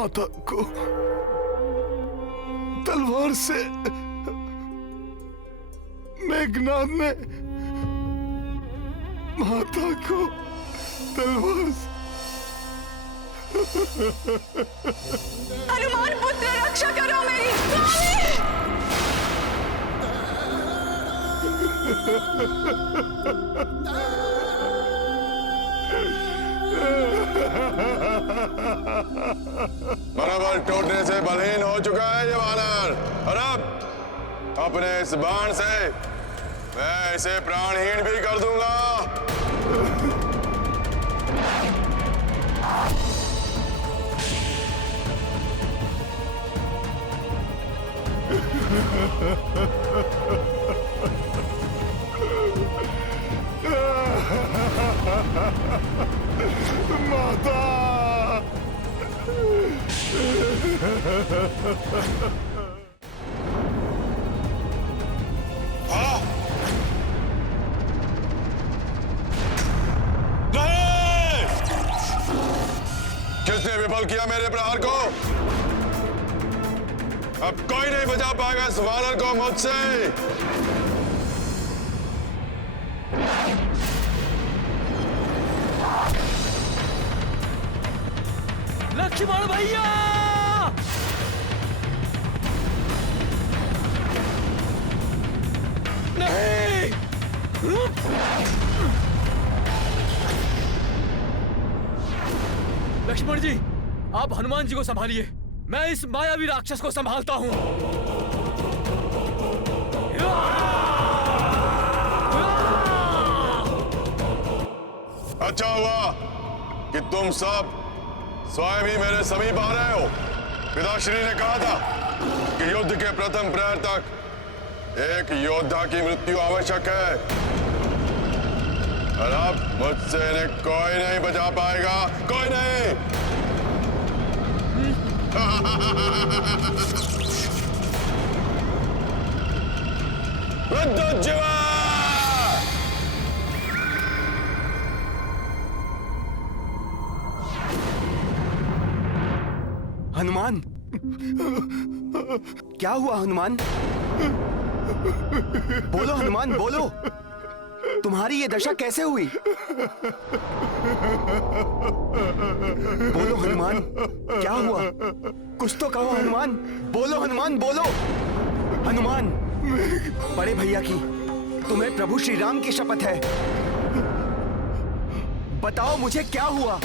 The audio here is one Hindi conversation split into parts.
माता को तलवार से मेघनाद ने माता को तलवार से हनुमान पुत्र रक्षा करो मेरी स्वामी। मनोबल टूटने से बलहीन हो चुका है ये वानर, और अब अपने इस बाण से मैं इसे प्राणहीन भी कर दूंगा। माता हाँ? नहीं! किसने विफल किया मेरे प्रहार को? अब कोई नहीं बचा पाएगा इस वानर को मुझसे। लक्ष्मण भैया! नहीं! लक्ष्मण जी, आप हनुमान जी को संभालिए, मैं इस मायावी राक्षस को संभालता हूं। अच्छा हुआ कि तुम सब स्वयं ही मेरे समीप आ रहे हो। पिताश्री ने कहा था कि युद्ध के प्रथम प्रहर तक एक योद्धा की मृत्यु आवश्यक है, और अब मुझसे इन्हें कोई नहीं बचा पाएगा, कोई नहीं। विद्युज्जीवा! हनुमान, क्या हुआ हनुमान? बोलो हनुमान, बोलो, तुम्हारी ये दशा कैसे हुई? बोलो हनुमान, क्या हुआ? कुछ तो कहो हनुमान, बोलो हनुमान, बोलो। हनुमान, बड़े भैया की, तुम्हें प्रभु श्री राम की शपथ है, बताओ मुझे क्या हुआ?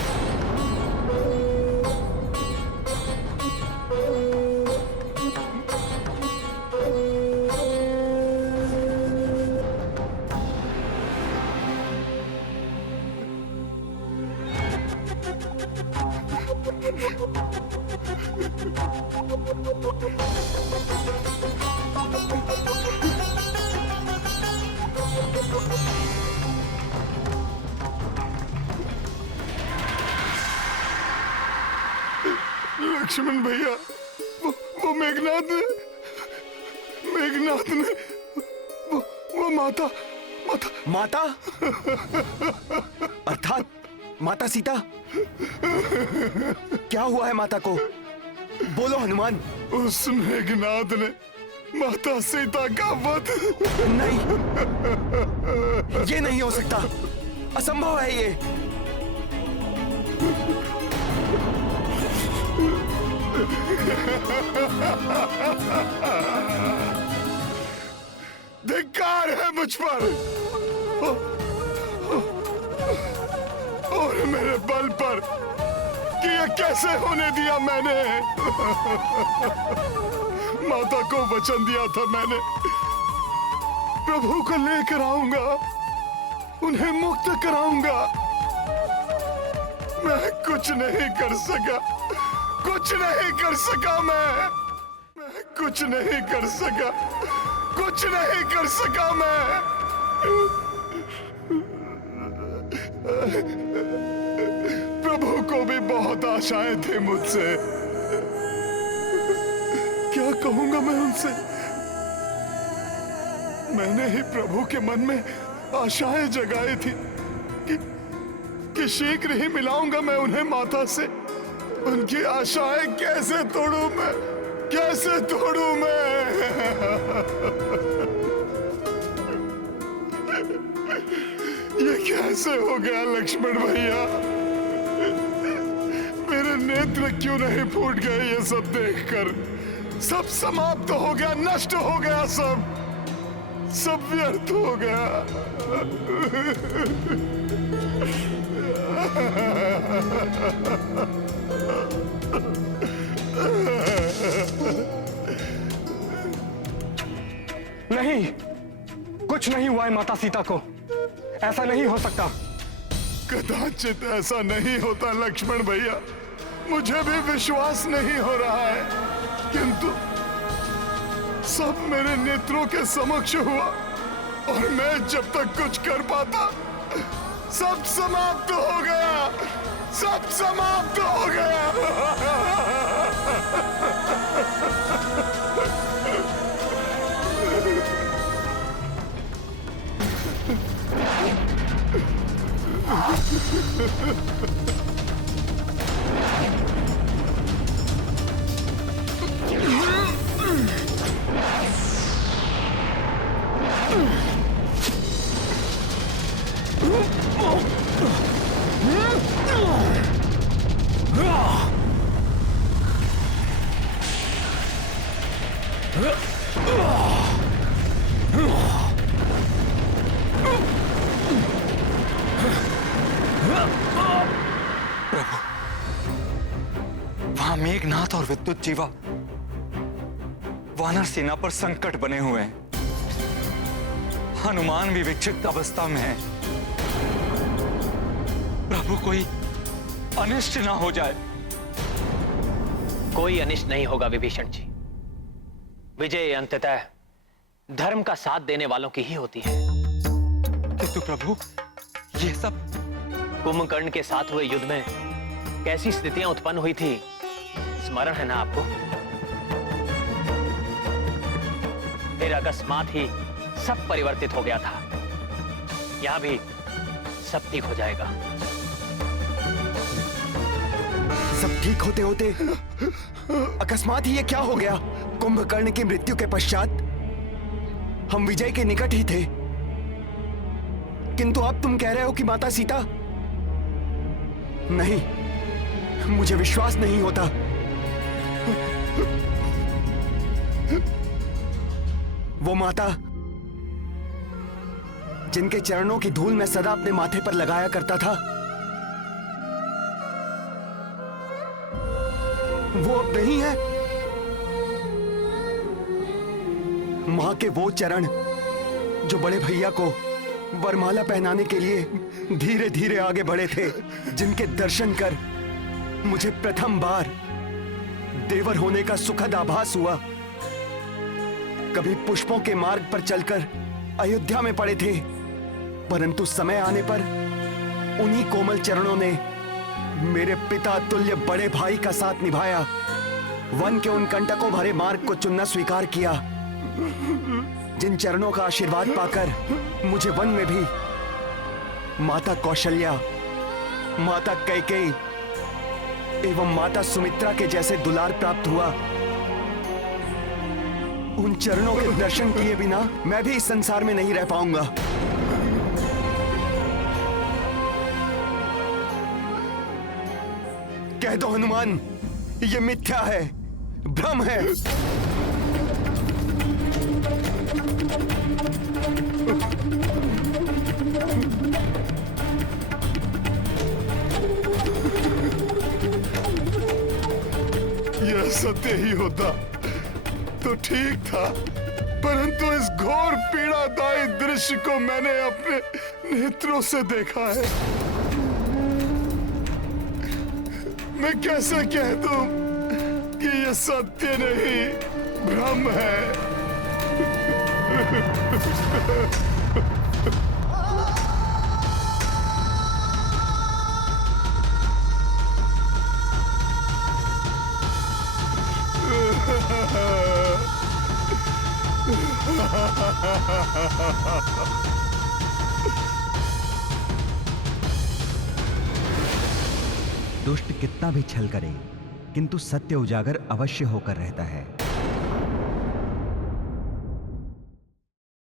लक्ष्मण भैया, वो मेघनाद ने वो माता माता? अर्थात माता सीता? क्या हुआ है माता को? बोलो हनुमान। उस मेघनाद ने माता सीता का वध। नहीं, ये नहीं हो सकता, असंभव है ये। धिक्कार है मुझ पर और मेरे बल पर कि ये कैसे होने दिया मैंने। माता को वचन दिया था मैंने, प्रभु को लेकर आऊंगा, उन्हें मुक्त कराऊंगा। मैं कुछ नहीं कर सका, कुछ नहीं कर सका। मैं कुछ नहीं कर सका, कुछ नहीं कर सका। मैं प्रभु को भी बहुत आशाएं थी मुझसे, क्या कहूंगा मैं उनसे। मैंने ही प्रभु के मन में आशाएं जगाई थी कि शीघ्र ही मिलाऊंगा मैं उन्हें माता से। उनकी आशाएं कैसे तोड़ूं मैं, कैसे तोड़ूं मैं? ये कैसे हो गया लक्ष्मण भैया? मेरे नेत्र क्यों नहीं फूट गए ये सब देखकर? सब समाप्त हो गया, नष्ट हो गया, सब व्यर्थ हो गया। नहीं, कुछ नहीं हुआ है माता सीता को। ऐसा नहीं हो सकता। कदाचित ऐसा नहीं होता लक्ष्मण भैया, मुझे भी विश्वास नहीं हो रहा है, किंतु सब मेरे नेत्रों के समक्ष हुआ और मैं जब तक कुछ कर पाता सब समाप्त हो गया, सब समाप्त हो गया। वहां मेघनाथ और विद्युत जीवा वानर सेना पर संकट बने हुए हैं। हनुमान भी विक्षिप्त अवस्था में है। प्रभु, कोई अनिष्ट ना हो जाए। कोई अनिष्ट नहीं होगा विभीषण जी। विजय अंततः धर्म का साथ देने वालों की ही होती है। किंतु प्रभु, ये सब कुंभकर्ण के साथ हुए युद्ध में कैसी स्थितियां उत्पन्न हुई थी, स्मरण है ना आपको? फिर अकस्मात ही सब परिवर्तित हो गया था। यहां भी सब ठीक हो जाएगा। सब ठीक होते होते अकस्मात ही ये क्या हो गया? कुंभकर्ण की मृत्यु के पश्चात हम विजय के निकट ही थे, किंतु अब तुम कह रहे हो कि माता सीता। नहीं, मुझे विश्वास नहीं होता। वो माता जिनके चरणों की धूल मैं सदा अपने माथे पर लगाया करता था, वो अब नहीं है। मां के वो चरण जो बड़े भैया को वरमाला पहनाने के लिए धीरे धीरे आगे बढ़े थे, जिनके दर्शन कर मुझे प्रथम बार देवर होने का सुखद आभास हुआ। कभी पुष्पों के मार्ग पर चलकर अयोध्या में पड़े थे, परंतु समय आने पर उन्हीं कोमल चरणों ने मेरे पिता तुल्य बड़े भाई का साथ निभाया। वन के उन कंटकों भरे मार्ग को चुनना स्वीकार किया। जिन चरणों का आशीर्वाद पाकर मुझे वन में भी माता कौशल्या, माता कैकेयी एवं माता सुमित्रा के जैसे दुलार प्राप्त हुआ, उन चरणों के दर्शन किए बिना मैं भी इस संसार में नहीं रह पाऊंगा। कह दो हनुमान, ये मिथ्या है, भ्रम है। यह सत्य ही होता तो ठीक था, परंतु इस घोर पीड़ादायी दृश्य को मैंने अपने नेत्रों से देखा है। मैं कैसे कह दूं कि यह सत्य नहीं, भ्रम है। दुष्ट कितना भी छल करे, किंतु सत्य उजागर अवश्य होकर रहता है।